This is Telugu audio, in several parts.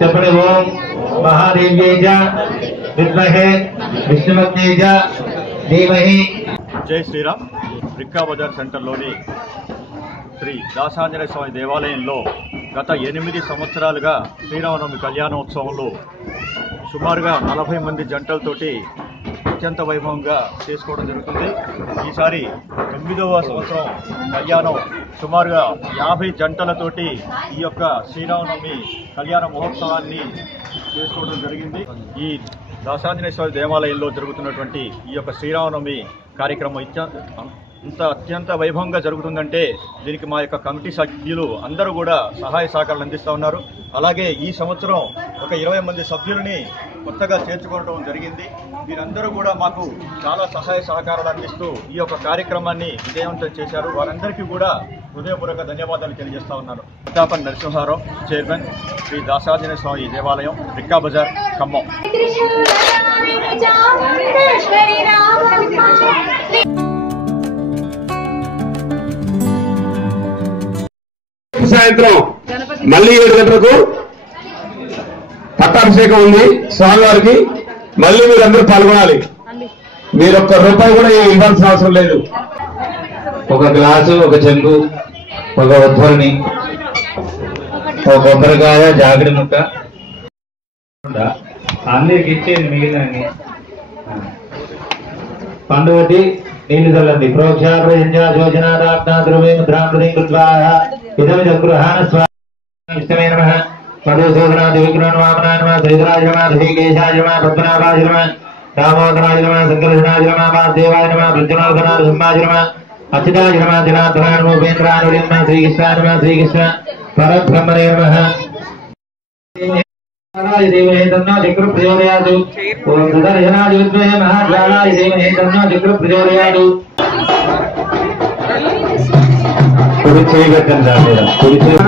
చెప్పండి. ఓం మహాదేవ్యై విద్మహే విష్ణుమత్యై ధీమహి. జై శ్రీరామ్. రిక్కా బజార్ సెంటర్లోని శ్రీ దాసాంజనేయ స్వామి దేవాలయంలో గత 8 సంవత్సరాలుగా శ్రీరామనవమి కళ్యాణోత్సవంలో సుమారుగా 40 మంది జంటలతోటి అత్యంత వైభవంగా చేసుకోవడం జరుగుతుంది. ఈసారి 9వ సంవత్సరం కళ్యాణం సుమారుగా 50 జంటలతోటి ఈ యొక్క శ్రీరామనవమి కళ్యాణ మహోత్సవాన్ని చేసుకోవడం జరిగింది. ఈ దాసాంజనేయ స్వామి దేవాలయంలో జరుగుతున్నటువంటి ఈ యొక్క శ్రీరామనవమి కార్యక్రమం ఇంత అత్యంత వైభవంగా జరుగుతుందంటే దీనికి మా యొక్క కమిటీ సభ్యులు అందరూ కూడా సహాయ సహకారాలు అందిస్తూ ఉన్నారు. అలాగే ఈ సంవత్సరం ఒక 20 మంది సభ్యులని కొత్తగా చేర్చుకోవడం జరిగింది. వీరందరూ కూడా మాకు చాలా సహాయ సహకారాలు అందిస్తూ ఈ యొక్క కార్యక్రమాన్ని విజయవంతం చేశారు. వారందరికీ కూడా హృదయపూర్వక ధన్యవాదాలు తెలియజేస్తా ఉన్నాను. ప్రతాపన్ నరసింహారావు, చైర్మన్, శ్రీ దాసాంజనేయ స్వామి దేవాలయం, రిక్కా బజార్, ఖమ్మం. సాయంత్రం మళ్ళీ 7 గంటలకు పట్టాభిషేకం ఉంది స్వామివారికి. మళ్ళీ మీరందరూ పాల్గొనాలి. మీరు ఒక్క రూపాయి కూడా ఇవ్వాల్సిన అవసరం లేదు. ఒక గ్లాసు, ఒక చెంబు, ఒక ఉద్వరిని, ఒక కొబ్బరికాయ, జాగిడి ముక్క అందరికి ఇచ్చేయండి. మిగిలిన పండుగటి నీళ్లు చల్లండి. ప్రోక్షాగ్రహాన మధుసూదనాది విగ్రహణవామనాయ శ్రీధరాయ నమః, శ్రీకేశాయ నమః, పద్మనాభాయ నమః, దామోదరాయ నమః, సంకర్షణాయ నమః, వాసుదేవాయ నమః, ప్రజ్వలాయ సింహాయ నమః, అచ్యుతాయ నమః, జనార్దనాయ నమః, ఉపేంద్రాయ నమః, శ్రీకృష్ణాయ నమః, శ్రీకృష్ణ పరబ్రహ్మణే నమః. దేవహే తన్నో చక్ర ప్రచోదయాతు. ఓం సుదర్శనాయ విద్మహే మహాజ్వాలాయ దేవహే తన్నో చక్ర ప్రచోదయాతు. కుడి చేయి పెట్టండి. కుడి చేయి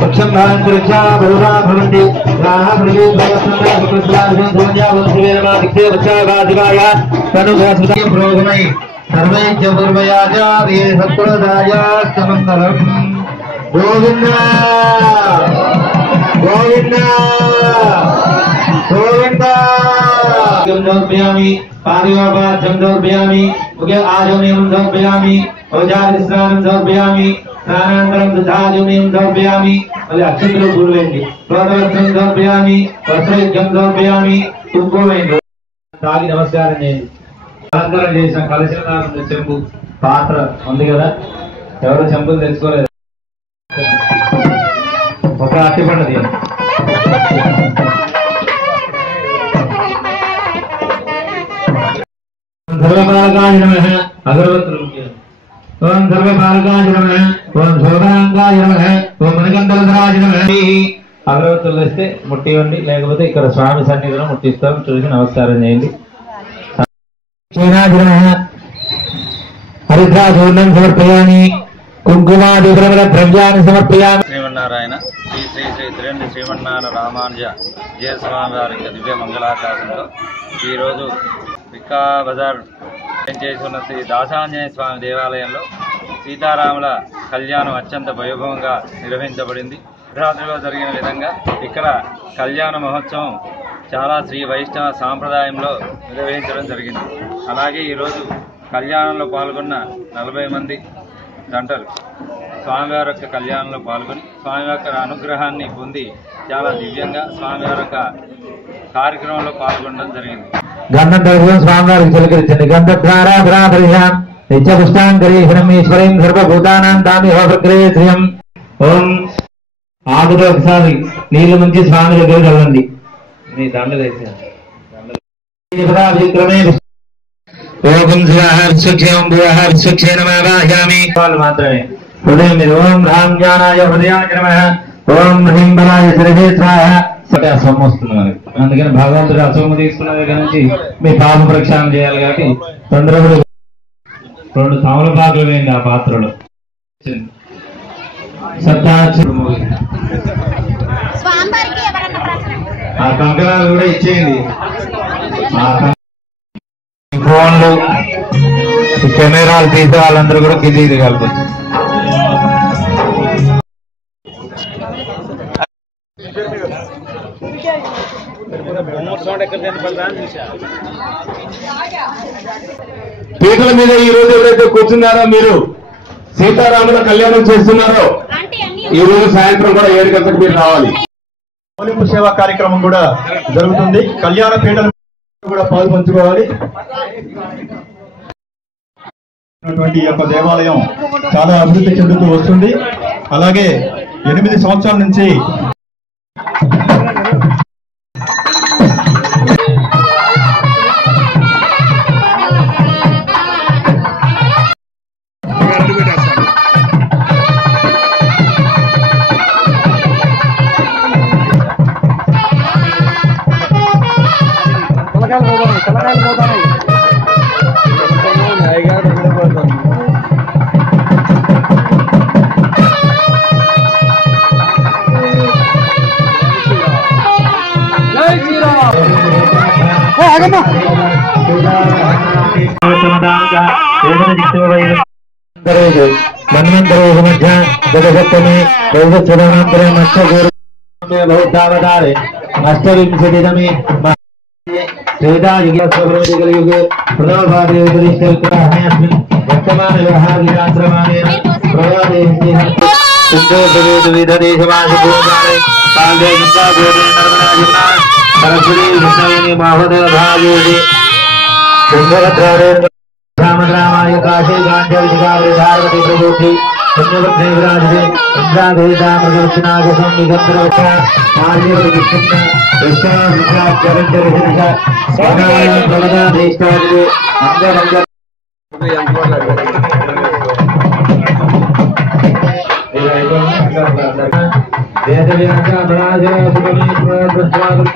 పక్షం భారంతరిక్షా బలురా భవంతి రాహ ప్రజే ప్రయత్నంగా సుకృత్లాభం ధన్యావంతువేన దిక్షే వచ్చాగాదివాయ తనుభాసుత ప్రోగమై సర్వైజ్య పూర్వయాజాదే సత్వదాయాస్తమంగళం. గోవింద గోవింద గోవింద. సమర్పయామి పారివాపార్థం సమర్పయామి. ముఖ్య ఆచమనీయం సమర్పయామి. ఔజాతిస్నానం సమర్పయామి. స్నానానంతరం దుధాచమనీయం సమర్పయామి. మళ్ళీ అక్షంతలు పూర్వేండి. ప్రోతవస్త్రం సమర్పయామి. వస్త్రయుద్ధం సమర్పయామి. కుంకుమేండి. తాగి నమస్కారం చేయండి. అలంకారం చేసిన కలశ చెంబు పాత్ర ఉంది కదా, ఎవరు చెంబులు తెలుసుకోలేదు. ఒక అట్టిపండది సర్వపాలకాయ నమః. అగరవత్తులు. ఓం సర్వపాలకాయ నమః. ఓం శోభనాంగాయ నమః. ఓం మణికంఠలధరాయ నమః. అగరవత్తులు తెస్తే ముట్టివ్వండి, లేకపోతే ఇక్కడ స్వామి సన్నిధిలో ముట్టిస్తాం. చూసి నమస్కారం చేయండి. హరిద్రాచూర్ణం సమర్పయామి. కుంకుమాది ద్రవ్యాన్ని సమర్పయామి. శ్రీమన్నారాయణ శ్రీ శ్రీ శ్రీ త్రివేణి శ్రీమన్నారాయణ రామానుజ జయస్వామి వారి దివ్య మంగళాకాశంలో ఈరోజు రిక్కా బజార్ చేస్తున్న శ్రీ దాసాంజనేయ స్వామి దేవాలయంలో సీతారాముల కళ్యాణం అత్యంత వైభవంగా నిర్వహించబడింది. రాత్రిలో జరిగిన విధంగా ఇక్కడ కళ్యాణ మహోత్సవం చాలా శ్రీ వైష్ణవ సాంప్రదాయంలో నిర్వహించడం జరిగింది. అలాగే ఈరోజు కళ్యాణంలో పాల్గొన్న 40 మంది జంటలు స్వామివారి యొక్క కళ్యాణంలో పాల్గొని స్వామివారి యొక్క అనుగ్రహాన్ని పొంది చాలా దివ్యంగా స్వామివారి యొక్క కార్యక్రమంలో పాల్గొనడం జరిగింది. గంధం దర్శనం స్వామివారికి చిలకరించండి. గంధద్వారాధరాధరిషాం నిత్యపుష్టాంగరీషణం ఈశ్వరీం సర్వభూతానాం దామి హోగ్రహే శ్రియం. ఓం ఆకుతో ఒకసారి నీళ్లు ముంచి స్వామి దగ్గర వెళ్ళండి. మీ దండలు వేసాను. వాళ్ళు మాత్రమే హృదయం మీద. ఓం రాం జ్ఞానాయ హృదయాయ నమః. ఓం హ్రీం బలాయ శిరసే స్వాహ. అసోమ వస్తుంది మనకి. అందుకని భగవంతుడు అసోమ తీసుకున్న దగ్గర నుంచి మీ పాప ప్రక్షాళన చేయాలి. కాబట్టి తొందరగా 2 తమలపాకులు వేయండి ఆ పాత్రలో. ఆ కంకణాలు కూడా ఇచ్చేయండి. ఫోన్లు ఈ కెమెరాలు తీసే వాళ్ళందరూ కూడా కిందికి దిగాలి. పీటల మీద ఈ రోజు ఎవరైతే కూర్చున్నారో మీరు సీతారాముల కళ్యాణం చేస్తున్నారో ఈ రోజు సాయంత్రం కూడా 7 గంటలకు మీరు రావాలి. మౌలింపు సేవా కార్యక్రమం కూడా జరుగుతుంది. కళ్యాణ పీఠలు కూడా పాలు పంచుకోవాలి. ఈ యొక్క దేవాలయం చాలా అభివృద్ధి చెందుతూ వస్తుంది. అలాగే 8 సంవత్సరాల నుంచి మన్వంతరో మధ్య జగసప్తమి దైవత్సదానంతరే మత్స్యగోరుధావతారే అష్టవింశతితమే శ్రీదాయుగే ప్రథమపాదేవరిష్టస్మిన్ వర్తమాన వ్యవహారికాశ్రమాణేన ప్రవాదేశేన సింధోదేశమాశభూతారే పాల్దే గంగాగోరే నర్మదా సరస్వతీ కృష్ణవేణి మహోదయభాగేది కుంభద్వారే రామరామాయ కాశీ గాంధీ పార్వతి ప్రబోధి పుణ్యవత్నే విరాజే ఇంద్రాదేదామృగర్శనాగసం నిగంధరవచ ఆర్యవృష్ణ విశ్వాసచరంచరిత స్వనాయ ప్రవదాధీష్టాది అంగరంగ వేదవ్యాసరాజర సుగమేశ్వర ప్రస్వాగత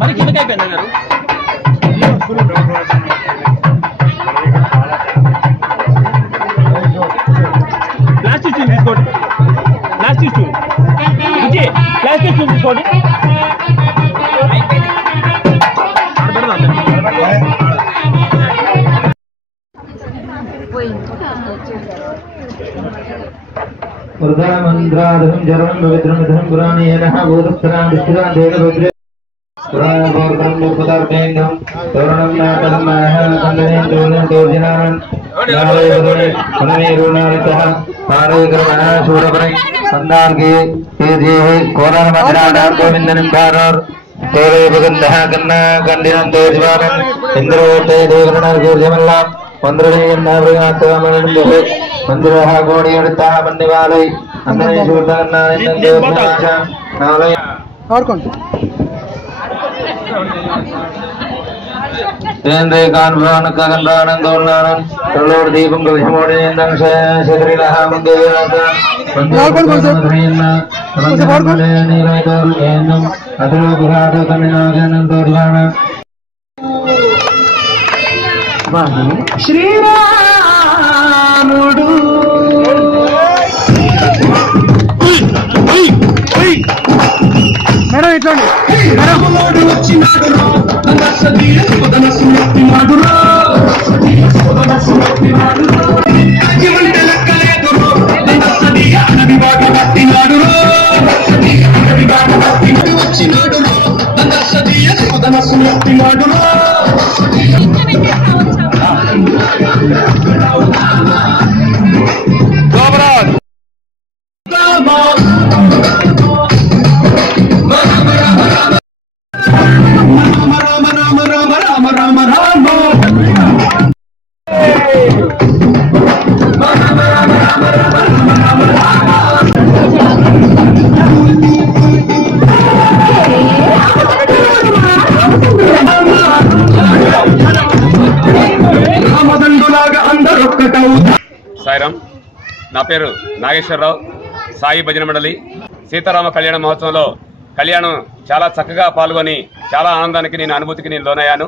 మరి కిందకి అయిపోయింది గారు ప్లాస్టిక్ స్టూల్ తీసుకోండి ప్లాస్టిక్ స్టూల్ ప్లాస్టిక్ స్టూల్ తీసుకోండి వృధామంద్రాధం జరణం పవిత్రమిధం పురాణేన బోధస్థరాం దిష్టిరాం దేవభద్రే పురాణగోర్ధం ముపదార్థేంగం తోరణం నాటకం కందనేం తోరణం తోర్జనానం నారాయణే పునమేరుణారితః పారేకరమః శూరపరై సందార్గే తేజేహే కోరణ మధ్రాడార్ గోవిందనం భారోర్ తేరే భగందః కన్నా కండినం తేజ్వానం ఇంద్రోతే దేవరణార్ గోర్జమల్లాం మంద్రనేయం నాభృగాత్తమనం బహే మందిరః కోడియడతా మన్నివాలై అందనే శూర్ధగన్నానందం దేవతాచ నాలయ ఆర్కొండి కాన్భవన కగల్రానందోల్లానం తలోడు దీపం కవిమోడేందం శరీరహామందేయాత నీరైదోర్లేనం అతడు గుహాట తమిళనాగనందోర్లాన శ్రీరాముడు మేడం ఇట్లండి సాయిరామ్. నా పేరు నాగేశ్వరరావు. సాయి భజన మండలి సీతారామ కళ్యాణ మహోత్సవంలో కళ్యాణం చాలా చక్కగా పాల్గొని చాలా ఆనందానికి నేను అనుభూతికి నేను లోనయ్యాను.